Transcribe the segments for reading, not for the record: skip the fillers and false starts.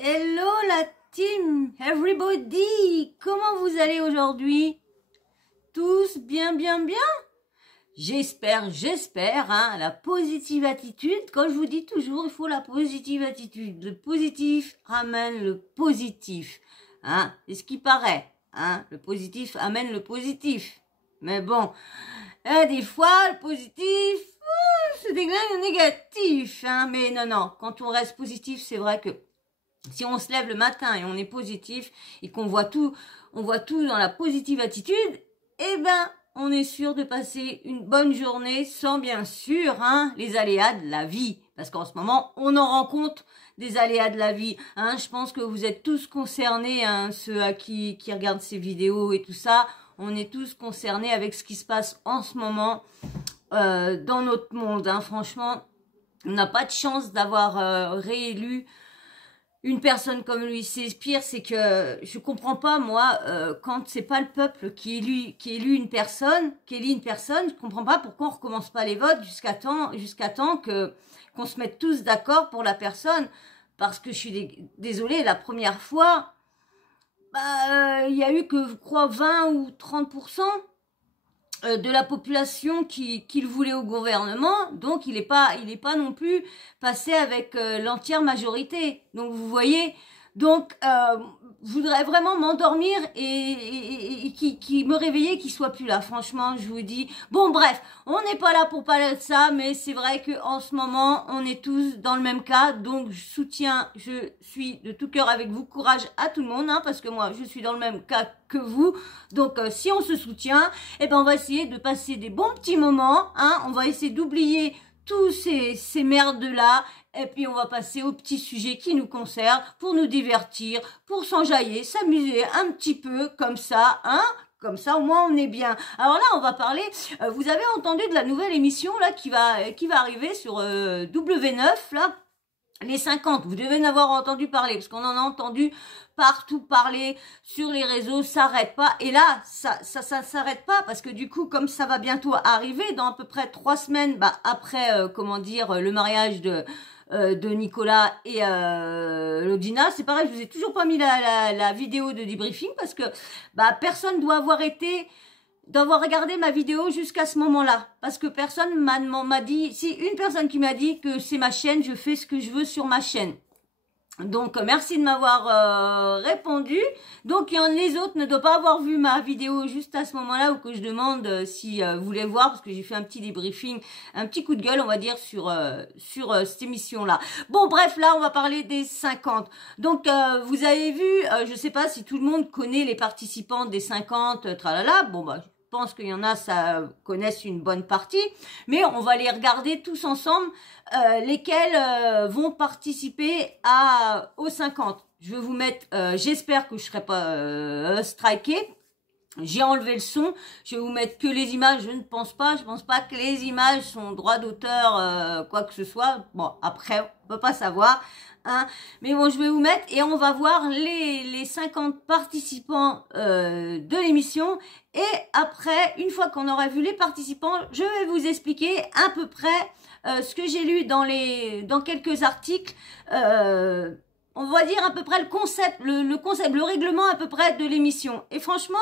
Hello la team, everybody, comment vous allez aujourd'hui? Tous bien? J'espère, hein, la positive attitude, comme je vous dis toujours, il faut la positive attitude. Le positif ramène le positif, hein, c'est ce qui paraît, hein, le positif amène le positif. Mais bon, des fois, le positif, se déglingue au négatif, hein, mais non, quand on reste positif, c'est vrai que si on se lève le matin et on est positif et qu'on voit tout, dans la positive attitude, eh ben, on est sûr de passer une bonne journée sans bien sûr, hein, les aléas de la vie. Parce qu'en ce moment, on en rencontre des aléas de la vie, hein. Je pense que vous êtes tous concernés, hein, ceux à qui regardent ces vidéos et tout ça. On est tous concernés avec ce qui se passe en ce moment dans notre monde, hein. Franchement, on n'a pas de chance d'avoir réélu une personne comme lui. C'est pire, c'est que je comprends pas, moi, quand c'est pas le peuple qui élit une personne, je comprends pas pourquoi on recommence pas les votes jusqu'à temps qu'on se mette tous d'accord pour la personne. Parce que je suis désolée, la première fois, il y a eu que, je crois, 20 ou 30% de la population qui le voulait au gouvernement, donc il est pas non plus passé avec l'entière majorité. Donc vous voyez, donc je voudrais vraiment m'endormir et qui me réveiller, qu'il soit plus là. Franchement, je vous dis. Bon, bref, on n'est pas là pour parler de ça, mais c'est vrai que en ce moment, on est tous dans le même cas. Donc je suis de tout cœur avec vous. Courage à tout le monde, hein, parce que moi, je suis dans le même cas que vous. Donc si on se soutient, eh ben on va essayer de passer des bons petits moments, hein. On va essayer d'oublier tous ces merdes-là, et puis on va passer aux petits sujets qui nous concernent, pour nous divertir, pour s'enjailler, s'amuser un petit peu, comme ça, hein. Comme ça, au moins, on est bien. Alors là, on va parler, vous avez entendu de la nouvelle émission, là, qui va arriver sur W9, là, les 50. Vous devez en avoir entendu parler, parce qu'on en a entendu partout parler sur les réseaux, ça s'arrête pas. Et là, ça s'arrête pas, parce que du coup, comme ça va bientôt arriver, dans à peu près 3 semaines, après, le mariage de Nicolas et Lodina, c'est pareil, je vous ai toujours pas mis la vidéo de debriefing, parce que personne doit avoir regardé ma vidéo jusqu'à ce moment-là, parce que personne m'a dit, si une personne qui m'a dit que c'est ma chaîne, je fais ce que je veux sur ma chaîne. Donc merci de m'avoir répondu. Donc les autres ne doivent pas avoir vu ma vidéo juste à ce moment-là, ou que je demande si vous voulez voir, parce que j'ai fait un petit débriefing, un petit coup de gueule, on va dire, sur cette émission-là. Bon, bref, là on va parler des 50. Donc vous avez vu, je sais pas si tout le monde connaît les participants des 50, tralala. Bon je pense qu'il y en a, ça connaissent une bonne partie, mais on va les regarder tous ensemble, lesquels vont participer aux 50. Je vais vous mettre, j'espère que je serai pas striké. J'ai enlevé le son, je vais vous mettre que les images, je pense pas que les images sont droit d'auteur, quoi que ce soit. Bon, après, on peut pas savoir, hein. Mais bon, je vais vous mettre et on va voir les 50 participants de l'émission. Et après, une fois qu'on aura vu les participants, je vais vous expliquer à peu près ce que j'ai lu dans quelques articles. On va dire à peu près le concept, le règlement à peu près de l'émission. Et franchement,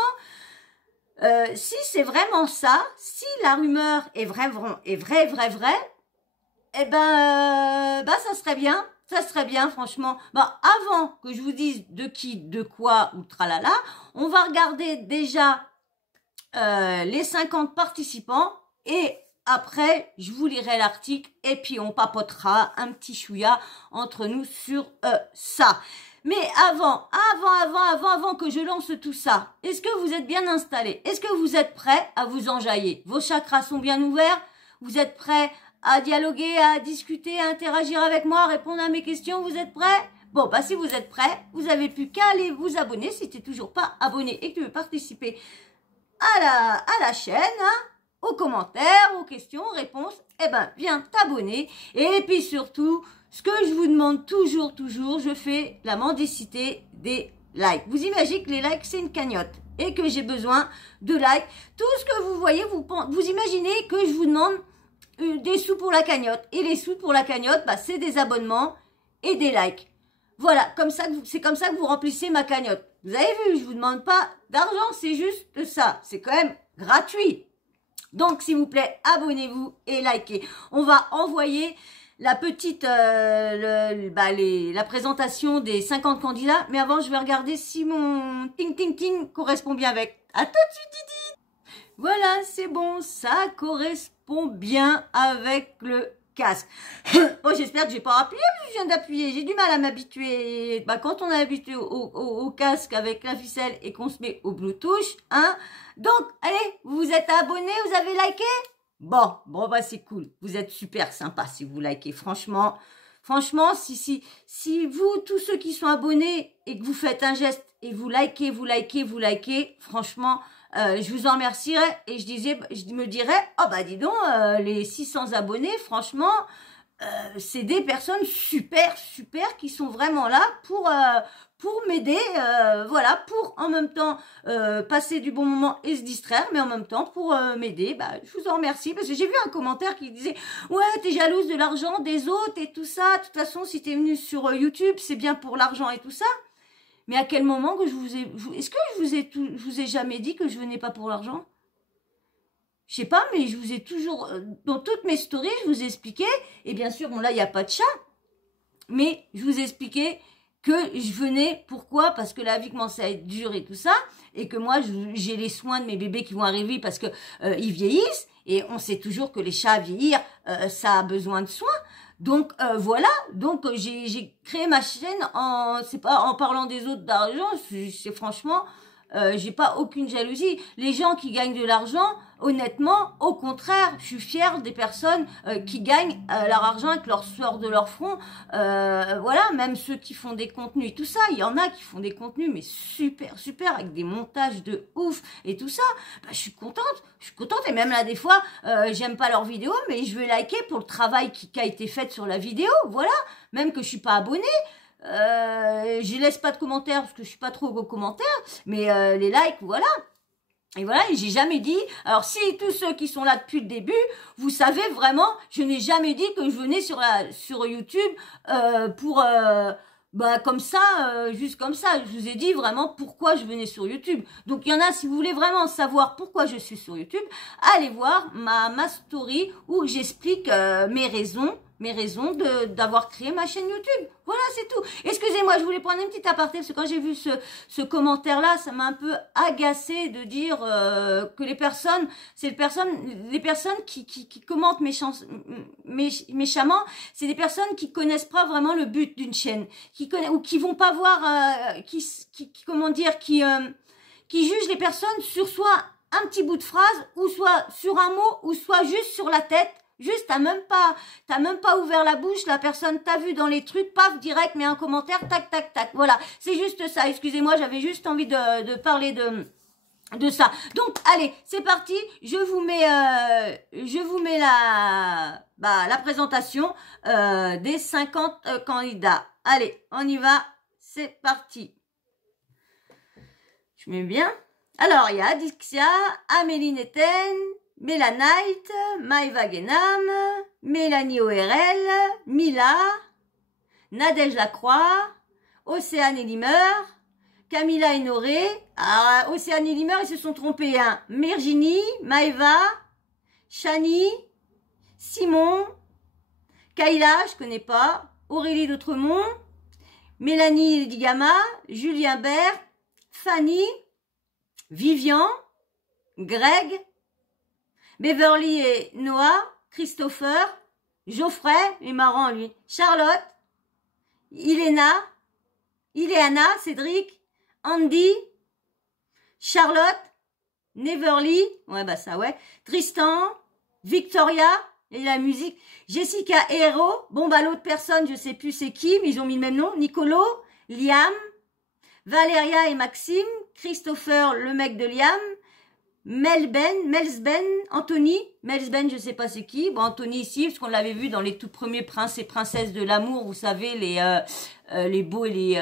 si c'est vraiment ça, si la rumeur est vraie, eh ben, ça serait bien. Ça serait bien, franchement. Avant que je vous dise de qui, de quoi ou tralala, on va regarder déjà les 50 participants, et après, je vous lirai l'article et puis on papotera un petit chouïa entre nous sur ça. Mais avant que je lance tout ça, est-ce que vous êtes bien installés? Est-ce que vous êtes prêts à vous enjailler? Vos chakras sont bien ouverts? Vous êtes prêts à dialoguer, à discuter, à interagir avec moi, à répondre à mes questions? Vous êtes prêts? Bon, si vous êtes prêts, vous avez plus qu'à aller vous abonner si tu n'es toujours pas abonné et que tu veux participer à la chaîne, hein, aux commentaires, aux questions, aux réponses, eh ben, viens t'abonner. Et puis surtout, ce que je vous demande toujours, je fais la mendicité des likes. Vous imaginez que les likes, c'est une cagnotte et que j'ai besoin de likes. Tout ce que vous voyez, vous imaginez que je vous demande des sous pour la cagnotte. Et les sous pour la cagnotte, c'est des abonnements et des likes. Voilà, c'est comme ça que vous remplissez ma cagnotte. Vous avez vu, je vous demande pas d'argent, c'est juste ça. C'est quand même gratuit. Donc, s'il vous plaît, abonnez-vous et likez. On va envoyer la petite, la présentation des 50 candidats. Mais avant, je vais regarder si mon ting correspond bien avec. À tout de suite, Didi. Voilà, c'est bon, ça correspond bien avec le casque. Bon, j'espère que j'ai pas appuyé, je viens d'appuyer. J'ai du mal à m'habituer. Quand on est habitué au casque avec la ficelle et qu'on se met au Bluetooth, hein. Donc, allez, vous êtes abonnés, vous avez liké? Bon, c'est cool. Vous êtes super sympa si vous likez. Franchement, si vous, tous ceux qui sont abonnés et que vous faites un geste et vous likez, franchement, je vous en remercierai et je me dirais, oh bah dis donc, les 600 abonnés, franchement, c'est des personnes super qui sont vraiment là pour m'aider, voilà, pour en même temps passer du bon moment et se distraire, mais en même temps pour m'aider. Je vous en remercie parce que j'ai vu un commentaire qui disait ouais, t'es jalouse de l'argent des autres et tout ça. De toute façon, si t'es venu sur YouTube, c'est bien pour l'argent et tout ça. Mais à quel moment que est-ce que je vous ai jamais dit que je venais pas pour l'argent? Je sais pas, mais je vous ai toujours, dans toutes mes stories, je vous ai expliqué, et bien sûr, bon là, il n'y a pas de chat, mais je vous ai expliqué que je venais, pourquoi? Parce que la vie commence à être dure et tout ça, et que moi, j'ai les soins de mes bébés qui vont arriver parce que ils vieillissent, et on sait toujours que les chats à vieillir, ça a besoin de soins. Donc voilà, donc j'ai créé ma chaîne c'est pas en parlant des autres d'argent, c'est franchement, j'ai pas aucune jalousie. Les gens qui gagnent de l'argent, honnêtement, au contraire, je suis fière des personnes qui gagnent leur argent avec leur sueur de leur front. Voilà, même ceux qui font des contenus et tout ça, il y en a qui font des contenus mais super avec des montages de ouf et tout ça. Je suis contente et même là des fois, j'aime pas leurs vidéos, mais je vais liker pour le travail qui a été fait sur la vidéo. Voilà, même que je suis pas abonnée. Je laisse pas de commentaires parce que je suis pas trop aux commentaires, mais les likes, voilà. Et voilà, et j'ai jamais dit, alors si tous ceux qui sont là depuis le début, vous savez vraiment, je n'ai jamais dit que je venais sur YouTube pour comme ça, juste comme ça. Je vous ai dit vraiment pourquoi je venais sur YouTube. Donc il y en a, si vous voulez vraiment savoir pourquoi je suis sur YouTube, allez voir ma story où j'explique mes raisons d'avoir créé ma chaîne YouTube. Voilà, c'est tout. Excusez-moi, je voulais prendre une petite aparté parce que quand j'ai vu ce commentaire-là, ça m'a un peu agacé de dire que les personnes qui commentent méchamment, c'est des personnes qui connaissent pas vraiment le but d'une chaîne, ou qui vont pas voir, qui jugent les personnes sur soit un petit bout de phrase, ou soit sur un mot, ou soit juste sur la tête. Juste, t'as même pas ouvert la bouche, la personne t'a vu dans les trucs, paf, direct, mais un commentaire, tac. Voilà, c'est juste ça. Excusez-moi, j'avais juste envie de parler de ça. Donc, allez, c'est parti. Je vous mets la présentation des 50 candidats. Allez, on y va. C'est parti. Je mets bien. Alors, il y a Adixia, Amélie Neten, Mélanite, Maëva Guénam, Mélanie ORL, Mila, Nadège Lacroix, Océane et Limer, Camilla et Noré. Alors, Océane et Limer, ils se sont trompés. Hein. Virginie, Maëva, Chani, Simon, Kayla, je connais pas, Aurélie d'Outremont, Mélanie Lady Gama, Julien Bert, Fanny, Vivian, Greg, Beverly et Noah, Christopher, Geoffrey, il est marrant lui, Charlotte, Ileana, Cédric, Andy, Charlotte, Neverly, ouais ça ouais, Tristan, Victoria, et la musique, Jessica et Hero, bon l'autre personne, je sais plus c'est qui, mais ils ont mis le même nom, Nicolo, Liam, Valéria et Maxime, Christopher, le mec de Liam, Melsben, Anthony, Melsben, je sais pas c'est qui. Bon, Anthony ici, parce qu'on l'avait vu dans les tout premiers princes et princesses de l'amour, vous savez, les beaux et les,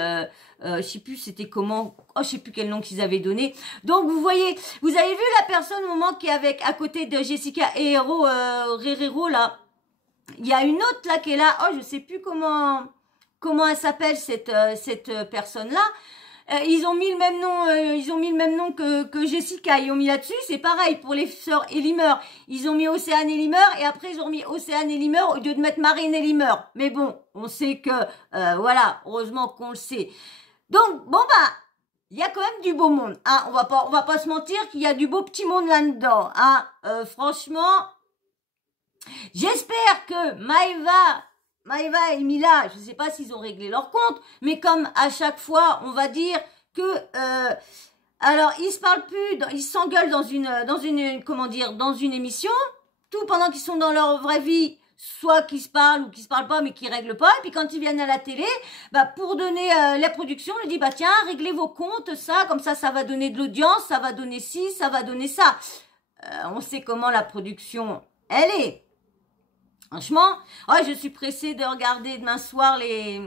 je sais plus c'était comment, je sais plus quel nom qu'ils avaient donné. Donc, vous voyez, vous avez vu la personne au moment qui est à côté de Jessica et Hero, Rerero, là. Il y a une autre, là, qui est là. Oh, je sais plus comment comment elle s'appelle cette personne-là. Ils ont mis le même nom, que Jessica. Ils ont mis là-dessus. C'est pareil pour les sœurs Elimer. Ils ont mis Océane Elimer et après ils ont mis Océane Elimer au lieu de mettre Marine Elimer. Mais bon, on sait que voilà, heureusement qu'on le sait. Donc bon bah, il y a quand même du beau monde. Hein. On va pas se mentir qu'il y a du beau petit monde là-dedans. Hein. Franchement, j'espère que Maëva et Mila, je ne sais pas s'ils ont réglé leur compte, mais comme à chaque fois, on va dire que, alors ils se parlent plus, ils s'engueulent dans une émission, tout pendant qu'ils sont dans leur vraie vie, soit qu'ils se parlent ou qu'ils se parlent pas, mais qu'ils règlent pas. Et puis quand ils viennent à la télé, bah pour donner la production, on lui dit bah tiens, réglez vos comptes, ça, comme ça va donner de l'audience, ça va donner ci, ça va donner ça. On sait comment la production, elle est. Franchement, oh, je suis pressée de regarder demain soir les...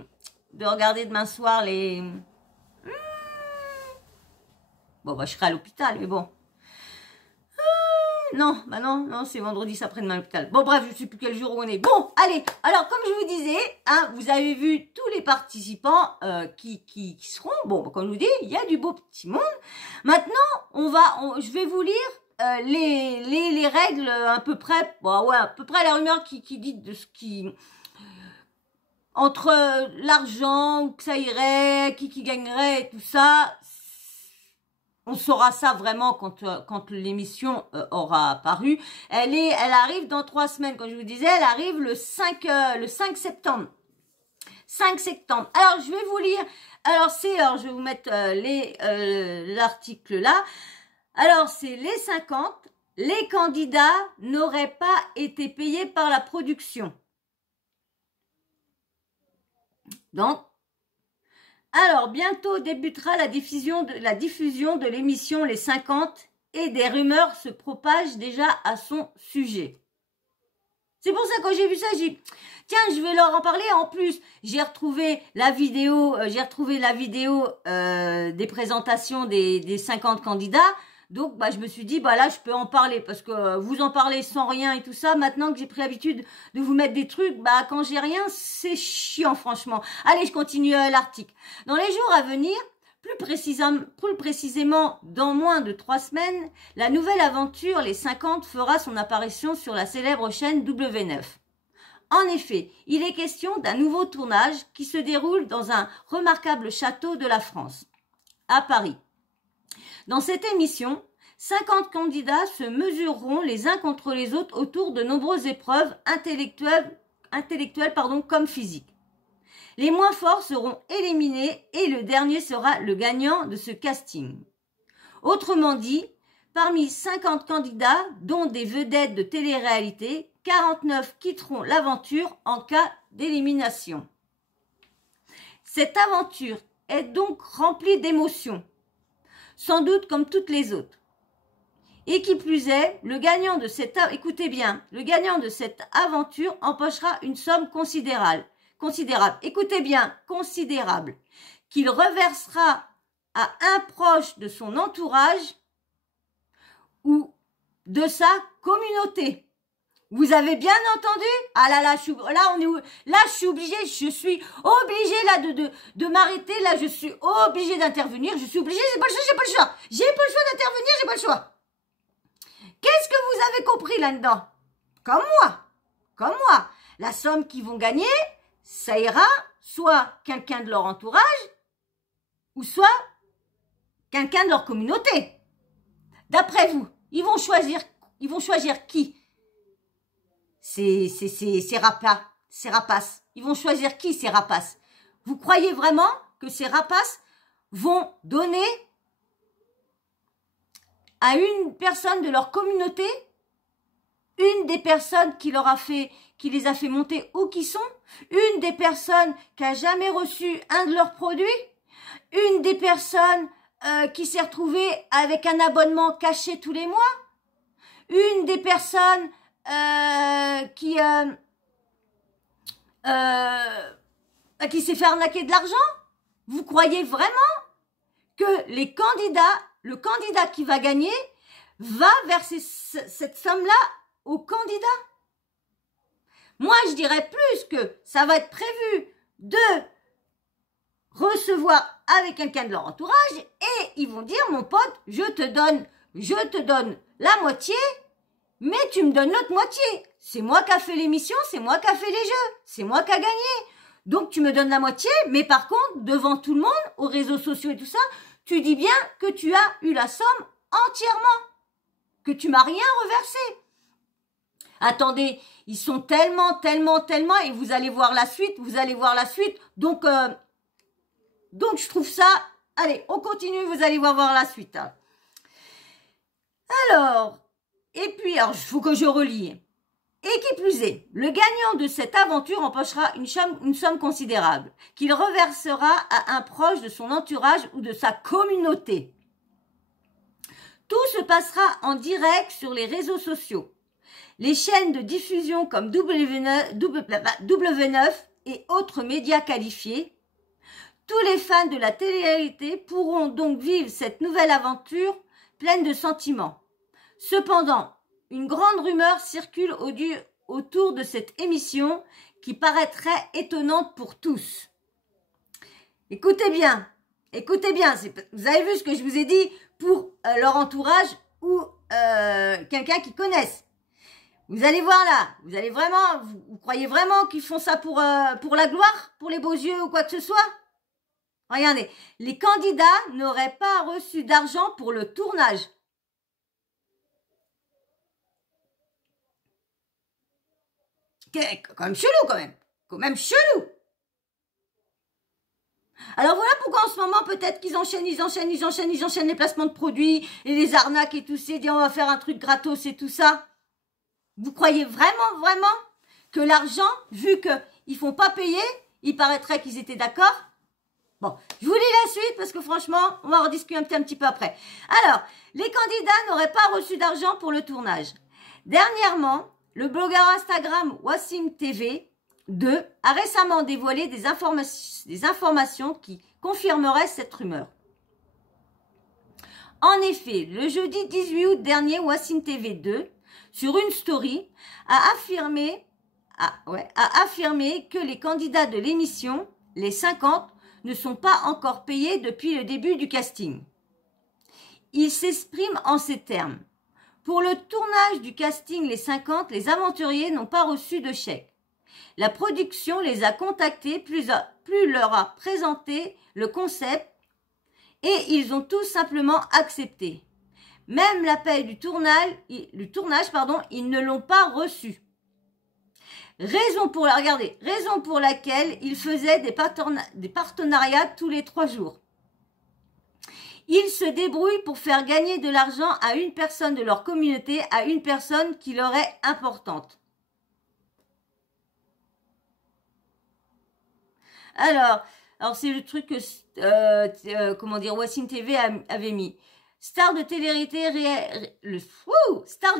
Bon, bah, je serai à l'hôpital, mais bon. Non, bah non, c'est vendredi, c'est après-demain à l'hôpital. Bon, bref, je ne sais plus quel jour on est. Bon, allez, alors, comme je vous disais, hein, vous avez vu tous les participants qui seront. Bon, comme je vous dis, il y a du beau petit monde. Maintenant, je vais vous lire les règles à peu près, bon, ouais, à peu près la rumeur qui dit de ce qui, entre l'argent, où que ça irait, qui gagnerait et tout ça, on saura ça vraiment quand l'émission aura apparu. Elle arrive dans 3 semaines, comme je vous disais, elle arrive le 5 septembre. 5 septembre. Alors, je vais vous lire, je vais vous mettre l'article là. Alors, c'est les 50, les candidats n'auraient pas été payés par la production. Donc, alors, bientôt débutera la diffusion de l'émission Les 50 et des rumeurs se propagent déjà à son sujet. C'est pour ça que quand j'ai vu ça, j'ai dit, tiens, je vais leur en parler. En plus, j'ai retrouvé la vidéo, des présentations des 50 candidats. Donc, bah, je me suis dit, bah là, je peux en parler parce que vous en parlez sans rien et tout ça. Maintenant que j'ai pris l'habitude de vous mettre des trucs, bah, quand j'ai rien, c'est chiant, franchement. Allez, je continue l'article. Dans les jours à venir, plus précisément, dans moins de 3 semaines, la nouvelle aventure, les 50, fera son apparition sur la célèbre chaîne W9. En effet, il est question d'un nouveau tournage qui se déroule dans un remarquable château de la France, à Paris. Dans cette émission, 50 candidats se mesureront les uns contre les autres autour de nombreuses épreuves intellectuelles comme physiques. Les moins forts seront éliminés et le dernier sera le gagnant de ce casting. Autrement dit, parmi 50 candidats, dont des vedettes de télé-réalité, 49 quitteront l'aventure en cas d'élimination. Cette aventure est donc remplie d'émotions, sans doute comme toutes les autres. Et qui plus est, le gagnant de cette aventure empochera une somme considérable. Écoutez bien, considérable, qu'il reversera à un proche de son entourage ou de sa communauté. Vous avez bien entendu? Ah là, je suis obligée là de m'arrêter, là, je suis obligée d'intervenir, j'ai pas le choix d'intervenir. Qu'est-ce que vous avez compris là-dedans? Comme moi. La somme qu'ils vont gagner, ça ira soit quelqu'un de leur entourage, ou soit quelqu'un de leur communauté. D'après vous, ils vont choisir qui? Ces rapaces. Ils vont choisir qui, ces rapaces? Vous croyez vraiment que ces rapaces vont donner à une personne de leur communauté, une des personnes qui les a fait monter où qu'ils sont, une des personnes qui a jamais reçu un de leurs produits, une des personnes qui s'est retrouvée avec un abonnement caché tous les mois, une des personnes qui s'est fait arnaquer de l'argent? Vous croyez vraiment que le candidat qui va gagner va verser cette somme-là au candidat? Moi, je dirais plus que ça va être prévu de recevoir avec quelqu'un de leur entourage et ils vont dire, mon pote, je te donne la moitié, mais tu me donnes l'autre moitié. C'est moi qui a fait l'émission, c'est moi qui a fait les jeux, c'est moi qui a gagné. Donc tu me donnes la moitié, mais par contre, devant tout le monde, aux réseaux sociaux et tout ça, tu dis bien que tu as eu la somme entièrement, que tu m'as rien reversé. Attendez, ils sont tellement, et vous allez voir la suite, Donc je trouve ça, allez, on continue, vous allez voir la suite. Alors, et puis, il faut que je relie. Et qui plus est, le gagnant de cette aventure empochera une somme considérable qu'il reversera à un proche de son entourage ou de sa communauté. Tout se passera en direct sur les réseaux sociaux. Les chaînes de diffusion comme W9 et autres médias qualifiés. Tous les fans de la télé-réalité pourront donc vivre cette nouvelle aventure pleine de sentiments. Cependant, une grande rumeur circule autour de cette émission qui paraîtrait étonnante pour tous. Écoutez bien, vous avez vu ce que je vous ai dit pour leur entourage ou quelqu'un qu'ils connaissent. Vous allez voir là, vous croyez vraiment qu'ils font ça pour la gloire, pour les beaux yeux ou quoi que ce soit? Regardez, les candidats n'auraient pas reçu d'argent pour le tournage. Quand même chelou. Alors voilà pourquoi en ce moment peut-être qu'ils enchaînent les placements de produits et les arnaques et tout ça, et disent on va faire un truc gratos et tout ça. Vous croyez vraiment que l'argent, vu qu'ils font pas payer, il paraîtrait qu'ils étaient d'accord? Bon, je vous lis la suite parce que franchement, on va en discuter un petit peu après. Alors, les candidats n'auraient pas reçu d'argent pour le tournage. Dernièrement, le blogueur Instagram Wassim TV 2 a récemment dévoilé des informations qui confirmeraient cette rumeur. En effet, le jeudi 18 août dernier, Wassim TV 2, sur une story, a affirmé que les candidats de l'émission, les 50, ne sont pas encore payés depuis le début du casting. Il s'exprime en ces termes. Pour le tournage du casting Les 50, les aventuriers n'ont pas reçu de chèque. La production les a contactés, plus leur a présenté le concept et ils ont tout simplement accepté. Même la paie du tournage, ils ne l'ont pas reçu. Raison pour laquelle ils faisaient des partenariats tous les 3 jours. Ils se débrouillent pour faire gagner de l'argent à une personne de leur communauté, à une personne qui leur est importante. Alors c'est le truc que, Wassim TV avait mis. Star de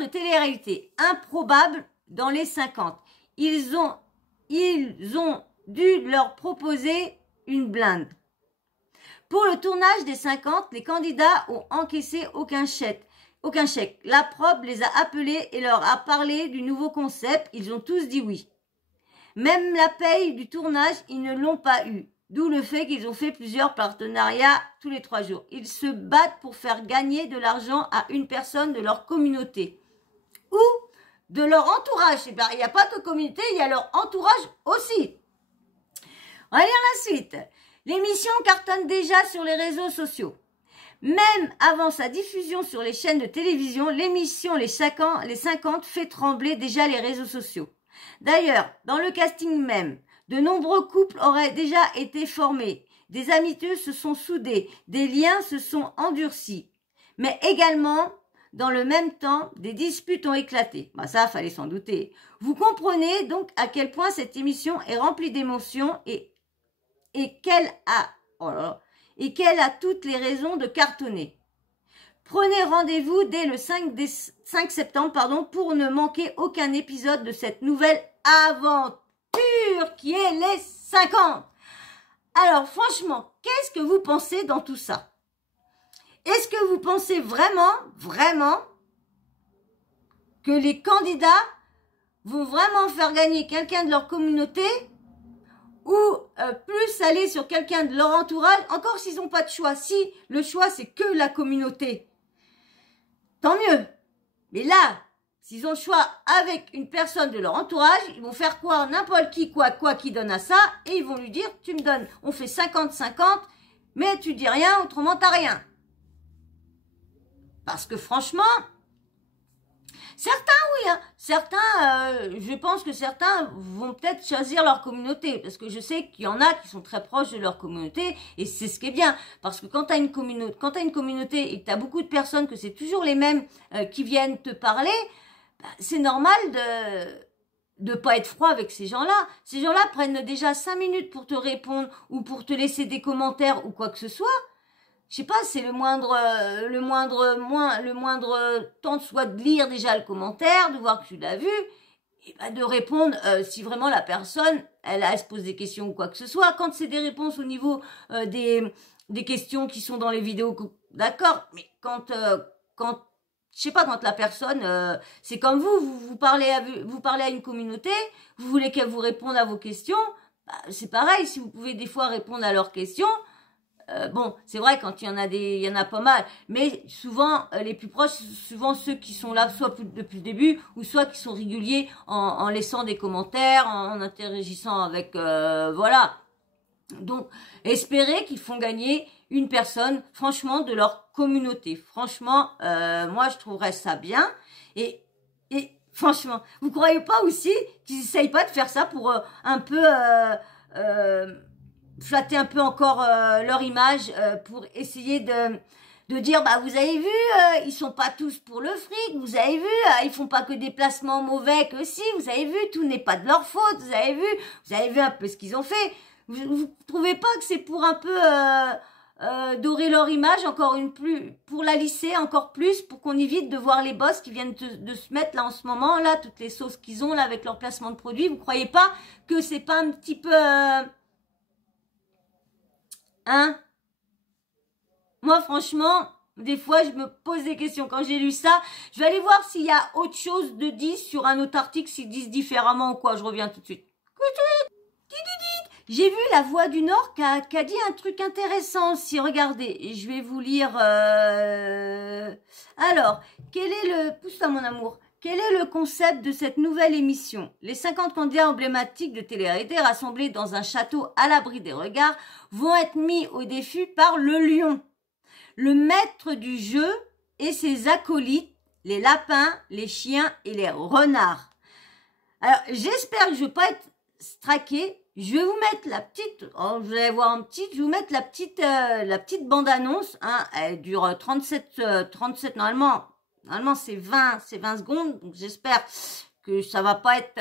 télé-réalité improbable dans les 50. Ils ont dû leur proposer une blinde. Pour le tournage des 50, les candidats ont encaissé aucun chèque. La prod les a appelés et leur a parlé du nouveau concept. Ils ont tous dit oui. Même la paye du tournage, ils ne l'ont pas eu. D'où le fait qu'ils ont fait plusieurs partenariats tous les 3 jours. Ils se battent pour faire gagner de l'argent à une personne de leur communauté. Ou de leur entourage. Il n'y a pas de communauté, il y a leur entourage aussi. On va lire la suite. L'émission cartonne déjà sur les réseaux sociaux. Même avant sa diffusion sur les chaînes de télévision, l'émission Les 50 fait trembler déjà les réseaux sociaux. D'ailleurs, dans le casting même, de nombreux couples auraient déjà été formés. Des amitiés se sont soudées, des liens se sont endurcis. Mais également, dans le même temps, des disputes ont éclaté. Ça, fallait s'en douter. Vous comprenez donc à quel point cette émission est remplie d'émotions et qu'elle a toutes les raisons de cartonner. Prenez rendez-vous dès le 5 septembre pour ne manquer aucun épisode de cette nouvelle aventure qui est les 50. Alors franchement, qu'est-ce que vous pensez dans tout ça? Est-ce que vous pensez vraiment que les candidats vont vraiment faire gagner quelqu'un de leur communauté? ou plus aller sur quelqu'un de leur entourage, encore s'ils n'ont pas de choix. Si le choix, c'est que la communauté, tant mieux. Mais là, s'ils ont le choix avec une personne de leur entourage, ils vont faire quoi? N'importe qui, quoi qui donne à ça, et ils vont lui dire, tu me donnes, on fait 50-50, mais tu dis rien, autrement t'as rien. Parce que franchement, certains, oui, hein, certains, je pense que certains vont peut-être choisir leur communauté, parce que je sais qu'il y en a qui sont très proches de leur communauté, et c'est ce qui est bien, parce que quand t'as une communauté et que t'as beaucoup de personnes, que c'est toujours les mêmes qui viennent te parler, bah, c'est normal de pas être froid avec ces gens-là. Ces gens-là prennent déjà 5 minutes pour te répondre, ou pour te laisser des commentaires, ou quoi que ce soit. Je sais pas, c'est le moindre temps soit de lire déjà le commentaire, de voir que tu l'as vu, et ben de répondre si vraiment la personne, elle se pose des questions ou quoi que ce soit. Quand c'est des réponses au niveau des questions qui sont dans les vidéos, d'accord, mais quand je sais pas, quand la personne, c'est comme vous parlez à une communauté, vous voulez qu'elle vous réponde à vos questions, bah, c'est pareil, si vous pouvez des fois répondre à leurs questions. Bon, c'est vrai quand il y en a pas mal, mais souvent les plus proches, souvent ceux qui sont là soit depuis le début ou soit qui sont réguliers en laissant des commentaires, en interagissant avec voilà. Donc espérer qu'ils font gagner une personne franchement de leur communauté. Franchement, moi je trouverais ça bien et franchement, vous croyez pas aussi qu'ils essayent pas de faire ça pour un peu flatter un peu encore leur image pour essayer de dire bah vous avez vu ils sont pas tous pour le fric, vous avez vu ils font pas que des placements mauvais, que si vous avez vu tout n'est pas de leur faute, vous avez vu un peu ce qu'ils ont fait. Vous trouvez pas que c'est pour un peu dorer leur image pour la lisser encore plus, pour qu'on évite de voir les boss qui viennent de se mettre là en ce moment là, toutes les sauces qu'ils ont là avec leur placement de produits. Vous croyez pas que c'est pas un petit peu hein? Moi, franchement, des fois, je me pose des questions. Quand j'ai lu ça, je vais aller voir s'il y a autre chose de dit sur un autre article, s'ils disent différemment ou quoi. Je reviens tout de suite. J'ai vu La Voix du Nord qui a dit un truc intéressant aussi. Regardez, je vais vous lire. Alors, quel est le... Pousse-toi, mon amour. Quel est le concept de cette nouvelle émission? Les 50 candidats emblématiques de télé-réalité rassemblés dans un château à l'abri des regards vont être mis au défi par le lion, le maître du jeu et ses acolytes, les lapins, les chiens et les renards. Alors, j'espère que je ne vais pas être straquée. Je vais vous mettre la petite, vous allez voir en petite, je vais vous mettre la petite bande-annonce, hein, elle dure 37 normalement c'est 20 secondes, donc j'espère que ça va pas être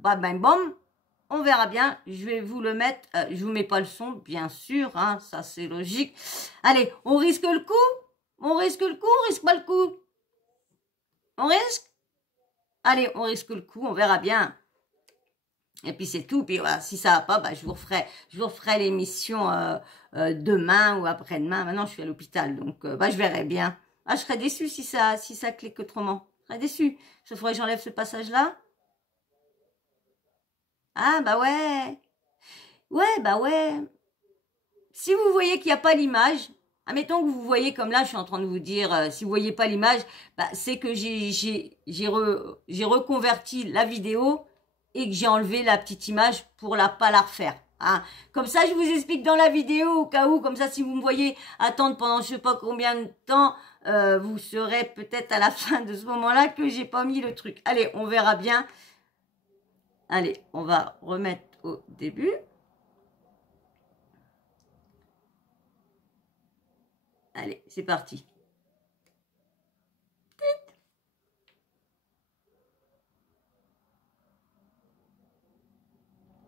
bam. On verra bien, je vais vous le mettre, je vous mets pas le son, bien sûr, hein, ça c'est logique. Allez, on risque le coup? On risque le coup, on risque pas le coup? On risque? Allez, on risque le coup, on verra bien. Et puis c'est tout, puis voilà, si ça va pas, bah, je vous referai l'émission demain ou après-demain. Maintenant, je suis à l'hôpital, donc bah, je verrai bien. Ah, je serais déçue si ça clique autrement. Je serais déçue. Il faudrait que j'enlève ce passage-là. Ah, bah ouais. Ouais, bah ouais. Si vous voyez qu'il n'y a pas l'image, admettons que vous voyez comme là, je suis en train de vous dire, si vous voyez pas l'image, bah, c'est que j'ai reconverti la vidéo et que j'ai enlevé la petite image pour pas la refaire. Hein. Comme ça, je vous explique dans la vidéo au cas où, comme ça, si vous me voyez attendre pendant je sais pas combien de temps, vous saurez peut-être à la fin de ce moment-là que j'ai pas mis le truc. Allez, on verra bien. Allez, on va remettre au début. Allez, c'est parti.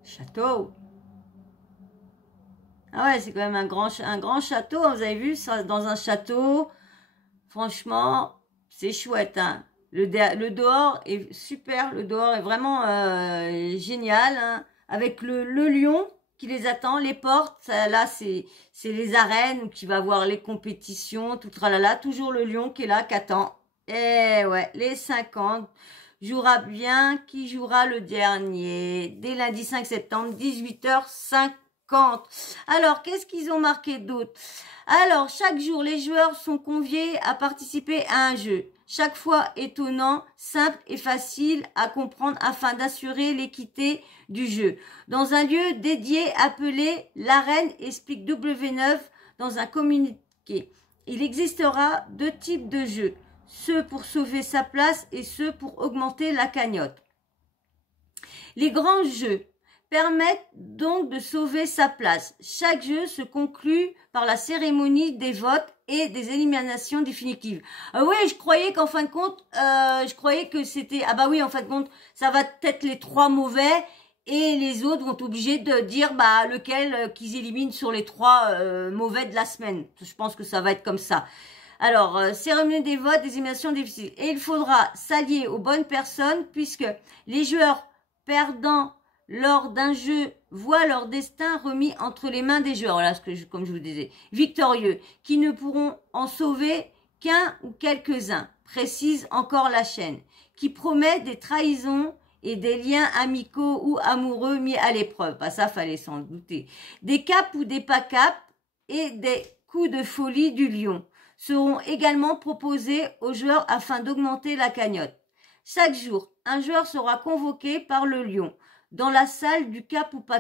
Château. Ah ouais, c'est quand même un grand château. Vous avez vu ça dans un château. Franchement, c'est chouette. Hein. Le dehors est super. Le dehors est vraiment génial. Hein. Avec le lion qui les attend, les portes. Là, c'est les arènes où tu vas voir les compétitions, tout tralala. Toujours le lion qui est là, qui attend. Et ouais, les 50. jouera bien? Qui jouera le dernier? Dès lundi 5 septembre, 18h50. Alors, qu'est-ce qu'ils ont marqué d'autre? Alors, chaque jour, les joueurs sont conviés à participer à un jeu. Chaque fois étonnant, simple et facile à comprendre afin d'assurer l'équité du jeu. Dans un lieu dédié appelé l'Arène, explique W9 dans un communiqué. Il existera 2 types de jeux, ceux pour sauver sa place et ceux pour augmenter la cagnotte. Les grands jeux permettent donc de sauver sa place. Chaque jeu se conclut par la cérémonie des votes et des éliminations définitives. Oui, je croyais qu'en fin de compte, je croyais que c'était... Ah bah oui, en fin de compte, ça va être les 3 mauvais et les autres vont être obligés de dire bah lequel qu'ils éliminent sur les 3 mauvais de la semaine. Je pense que ça va être comme ça. Alors, cérémonie des votes, des éliminations difficiles. Et il faudra s'allier aux bonnes personnes puisque les joueurs perdants lors d'un jeu voient leur destin remis entre les mains des joueurs. Voilà, comme je vous disais, victorieux, qui ne pourront en sauver qu'un ou quelques-uns, précise encore la chaîne, qui promet des trahisons et des liens amicaux ou amoureux mis à l'épreuve. Bah, ça, fallait s'en douter. Des caps ou des pas caps et des coups de folie du lion seront également proposés aux joueurs afin d'augmenter la cagnotte. Chaque jour, un joueur sera convoqué par le lion dans la salle du cap ou pas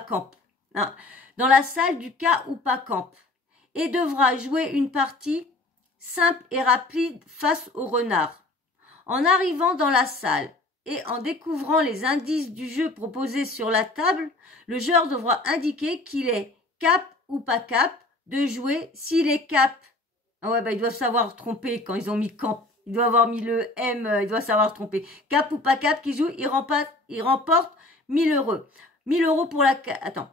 camp, dans la salle du cas ou pas camp, et devra jouer une partie simple et rapide face au renard. En arrivant dans la salle et en découvrant les indices du jeu proposés sur la table, le joueur devra indiquer qu'il est cap ou pas cap de jouer. S'il est cap, ah ouais, bah ils doivent savoir tromper quand ils ont mis camp. Il doit avoir mis le M, il doit savoir tromper. Cap ou pas cap qui joue, il remporte 1000 euros. 1000 euros pour la... Attends.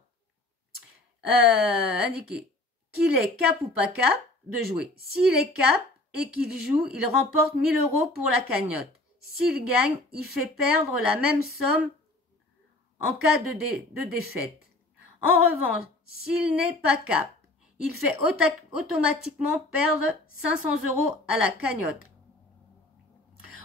Indiquer qu'il est cap ou pas cap de jouer. S'il est cap et qu'il joue, il remporte 1000 euros pour la cagnotte. S'il gagne, il fait perdre la même somme en cas de défaite. En revanche, s'il n'est pas cap, il fait automatiquement perdre 500 euros à la cagnotte.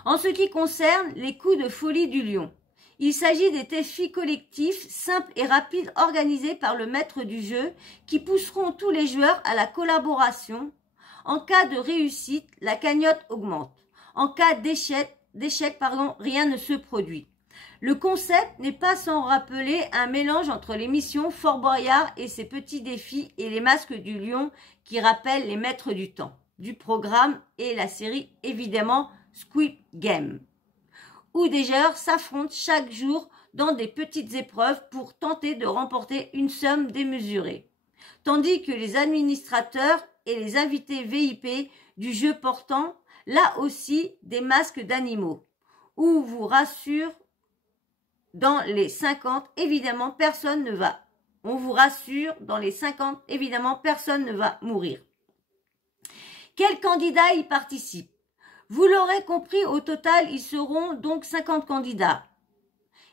En ce qui concerne les coups de folie du lion, il s'agit des défis collectifs simples et rapides organisés par le maître du jeu qui pousseront tous les joueurs à la collaboration. En cas de réussite, la cagnotte augmente. En cas d'échec, rien ne se produit. Le concept n'est pas sans rappeler un mélange entre les missions Fort Boyard et ses petits défis et les masques du lion qui rappellent les maîtres du temps, du programme et la série évidemment Squid Game, où des joueurs s'affrontent chaque jour dans des petites épreuves pour tenter de remporter une somme démesurée. Tandis que les administrateurs et les invités VIP du jeu portant, là aussi, des masques d'animaux, où vous rassure, dans les 50, évidemment, personne ne va. On vous rassure, dans les 50, évidemment, personne ne va mourir. Quels candidats y participent? Vous l'aurez compris, au total, ils seront donc 50 candidats.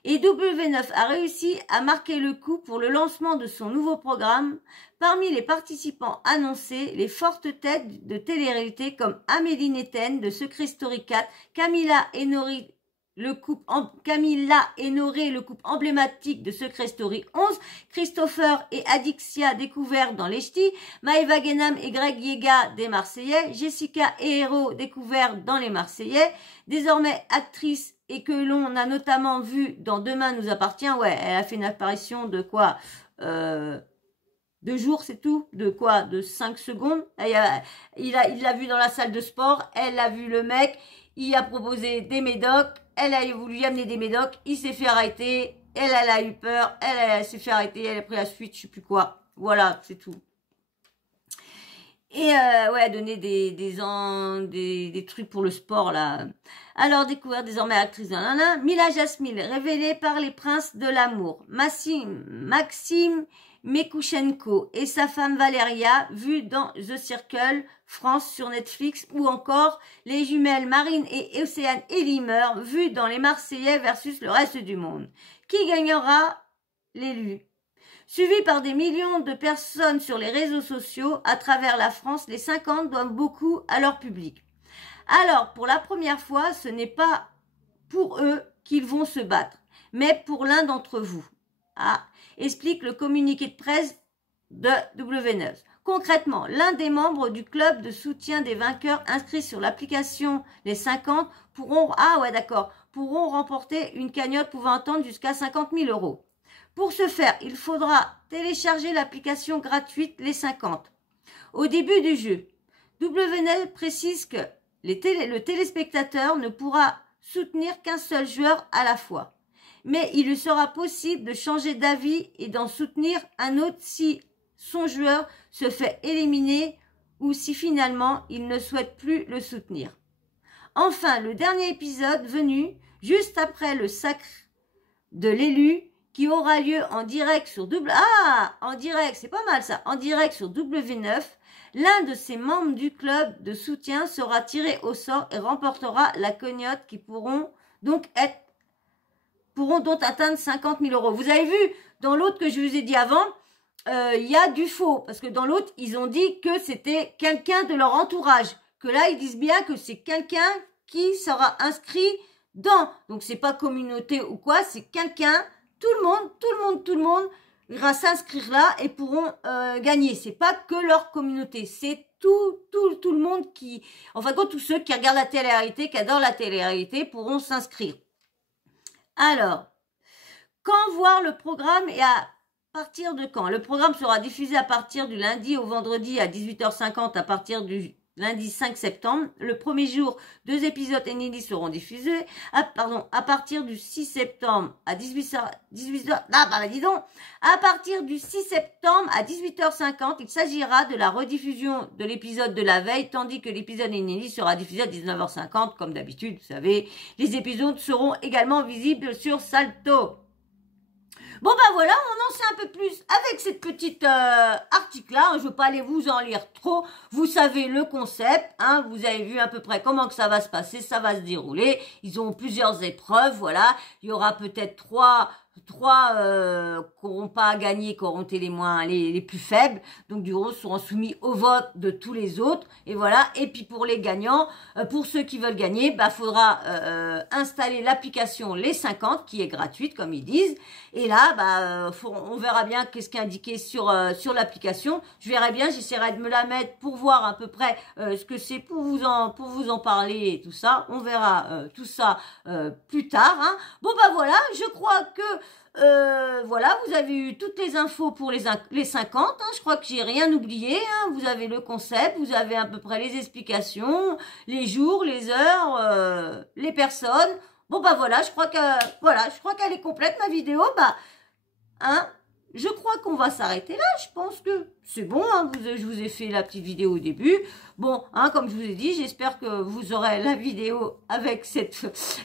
Et W9 a réussi à marquer le coup pour le lancement de son nouveau programme. Parmi les participants annoncés, les fortes têtes de télé-réalité comme Amélie Netten de Secret Story 4, Camilla et Noré, le couple emblématique de Secret Story 11, Christopher et Adixia découverts dans Les Ch'tis, Maëva Guénam et Greg Yega des Marseillais, Jessica et Héro découverts dans Les Marseillais, désormais actrice et que l'on a notamment vu dans Demain nous appartient. Ouais, elle a fait une apparition de quoi 2 jours, c'est tout. De quoi? De 5 secondes. Il l'a vu dans la salle de sport, elle a vu le mec, il a proposé des médocs, elle a voulu lui amener des médocs, il s'est fait arrêter, elle a eu peur, elle s'est fait arrêter, elle a pris la suite, je sais plus quoi. Voilà, c'est tout. Et ouais, donner des trucs pour le sport, là. Alors, découverte désormais actrice de Nana, Mila Jasmine, révélée par les princes de l'amour. Maxime Mekouchenko et sa femme Valéria, vue dans The Circle France sur Netflix, ou encore les jumelles Marine et Océane Elimer, vues dans Les Marseillais versus le reste du monde. Qui gagnera? L'élu. Suivi par des millions de personnes sur les réseaux sociaux à travers la France, les 50 doivent beaucoup à leur public. Alors, pour la première fois, ce n'est pas pour eux qu'ils vont se battre, mais pour l'un d'entre vous. Ah, explique le communiqué de presse de W9. Concrètement, l'un des membres du club de soutien des vainqueurs inscrits sur l'application Les 50 pourront remporter une cagnotte pouvant atteindre jusqu'à 50 000 euros. Pour ce faire, il faudra télécharger l'application gratuite Les 50. Au début du jeu, W9 précise que le téléspectateur ne pourra soutenir qu'un seul joueur à la fois. Mais il lui sera possible de changer d'avis et d'en soutenir un autre si son joueur se fait éliminer ou si finalement il ne souhaite plus le soutenir. Enfin, le dernier épisode venu juste après le sacre de l'élu qui aura lieu en direct sur en direct, c'est pas mal ça, en direct sur W9, l'un de ses membres du club de soutien sera tiré au sort et remportera la cagnotte qui pourront donc atteindre 50 000 euros. Vous avez vu, dans l'autre que je vous ai dit avant, il y a du faux. Parce que dans l'autre, ils ont dit que c'était quelqu'un de leur entourage. Que là, ils disent bien que c'est quelqu'un qui sera inscrit dans. Donc, c'est pas communauté ou quoi, c'est quelqu'un, tout le monde ira s'inscrire là et pourront gagner. C'est pas que leur communauté, c'est tout le monde qui... En fin de compte, tous ceux qui regardent la télé-réalité, qui adorent la télé-réalité, pourront s'inscrire. Alors, quand voir le programme et à partir de quand? Le programme sera diffusé à partir du lundi au vendredi à 18h50 à partir du lundi 5 septembre. Le premier jour, 2 épisodes inédits seront diffusés. À partir du 6 septembre à 18h, à partir du 6 septembre à 18h50, il s'agira de la rediffusion de l'épisode de la veille, tandis que l'épisode inédit sera diffusé à 19h50, comme d'habitude, vous savez. Les épisodes seront également visibles sur Salto. Bon ben voilà, on en sait un peu plus avec cette petite article-là. Je ne veux pas aller vous en lire trop. Vous savez le concept, hein, vous avez vu à peu près comment que ça va se passer, ça va se dérouler. Ils ont plusieurs épreuves, voilà. Il y aura peut-être trois qui n'auront pas gagné, qui auront été les plus faibles. Donc du coup, seront soumis au vote de tous les autres. Et voilà. Et puis pour les gagnants, pour ceux qui veulent gagner, bah faudra installer l'application Les 50 qui est gratuite comme ils disent. Et là, bah on verra bien qu'est-ce qui est indiqué sur l'application. Je verrai bien, j'essaierai de me la mettre pour voir à peu près ce que c'est pour vous en parler et tout ça. On verra tout ça plus tard. Hein. Bon bah voilà, je crois que voilà, vous avez eu toutes les infos pour les 50, hein, je crois que j'ai rien oublié, hein, vous avez le concept, vous avez à peu près les explications, les jours, les heures, les personnes. Bon bah voilà, je crois qu'elle est complète ma vidéo, bah hein. Je crois qu'on va s'arrêter là, je pense que c'est bon, hein, je vous ai fait la petite vidéo au début. Bon, hein, comme je vous ai dit, j'espère que vous aurez la vidéo avec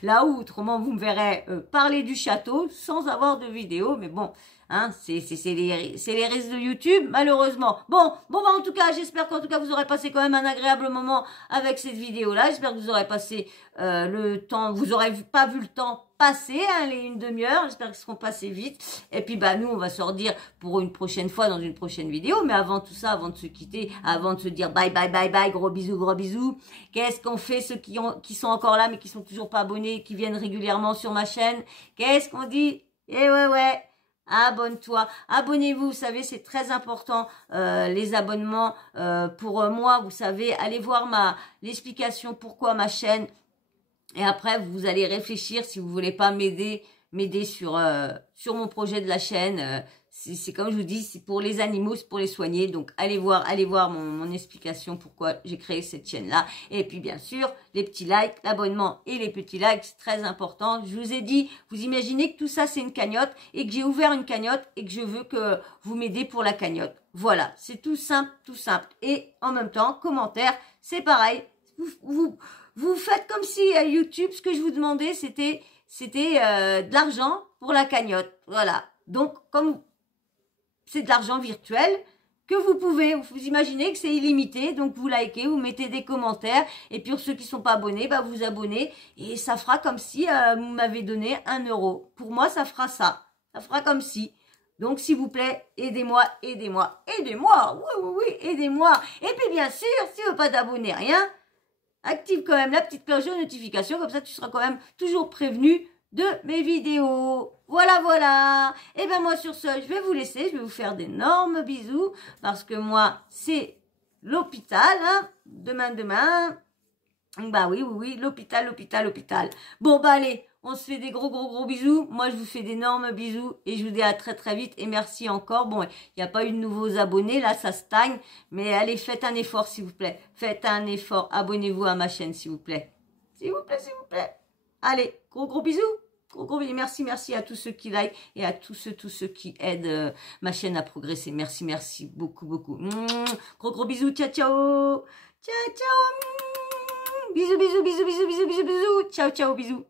là où autrement vous me verrez parler du château sans avoir de vidéo, mais bon, hein, c'est les risques de YouTube, malheureusement. Bon, bah en tout cas, j'espère qu'en tout cas vous aurez passé quand même un agréable moment avec cette vidéo-là. J'espère que vous aurez passé le temps, vous aurez pas vu le temps passer, hein, une demi-heure, j'espère qu'ils seront passés vite. Et puis bah nous on va se redire pour une prochaine fois dans une prochaine vidéo. Mais avant tout ça, avant de se quitter, avant de se dire bye bye bye bye, gros bisous, qu'est-ce qu'on fait ceux qui sont encore là mais qui sont toujours pas abonnés, qui viennent régulièrement sur ma chaîne? Qu'est-ce qu'on dit? Eh ouais, abonne-toi, abonnez-vous, vous savez c'est très important les abonnements pour moi, vous savez, allez voir l'explication pourquoi ma chaîne. Et après, vous allez réfléchir si vous voulez pas m'aider sur mon projet de la chaîne. C'est comme je vous dis, c'est pour les animaux, c'est pour les soigner. Donc, allez voir mon explication pourquoi j'ai créé cette chaîne-là. Et puis, bien sûr, les petits likes, l'abonnement et les petits likes, c'est très important. Je vous ai dit, vous imaginez que tout ça, c'est une cagnotte et que j'ai ouvert une cagnotte et que je veux que vous m'aidez pour la cagnotte. Voilà, c'est tout simple, tout simple. Et en même temps, commentaire, c'est pareil. Vous faites comme si YouTube, ce que je vous demandais, c'était de l'argent pour la cagnotte. Voilà. Donc, comme c'est de l'argent virtuel que vous imaginez que c'est illimité. Donc, vous likez, vous mettez des commentaires. Et puis, pour ceux qui sont pas abonnés, bah, vous abonnez. Et ça fera comme si vous m'avez donné 1 euro. Pour moi, ça fera ça. Ça fera comme si. Donc, s'il vous plaît, aidez-moi. Oui, aidez-moi. Et puis, bien sûr, si vous n'avez pas d'abonnés, rien, active quand même la petite cloche de notification, comme ça tu seras quand même toujours prévenu de mes vidéos. Voilà, voilà. Et ben moi sur ce, je vais vous laisser, je vais vous faire d'énormes bisous, parce que moi, c'est l'hôpital, hein. Demain. Bah oui, l'hôpital. Bon, bah allez, on se fait des gros bisous. Moi, je vous fais d'énormes bisous et je vous dis à très vite et merci encore. Bon, il n'y a pas eu de nouveaux abonnés, là, ça stagne. Mais allez, faites un effort, s'il vous plaît. Faites un effort. Abonnez-vous à ma chaîne, s'il vous plaît. S'il vous plaît. Allez, gros bisous. Gros bisous. Merci à tous ceux qui like et à tous ceux qui aident ma chaîne à progresser. Merci beaucoup. Gros bisous. Ciao. Bisous. Ciao, bisous.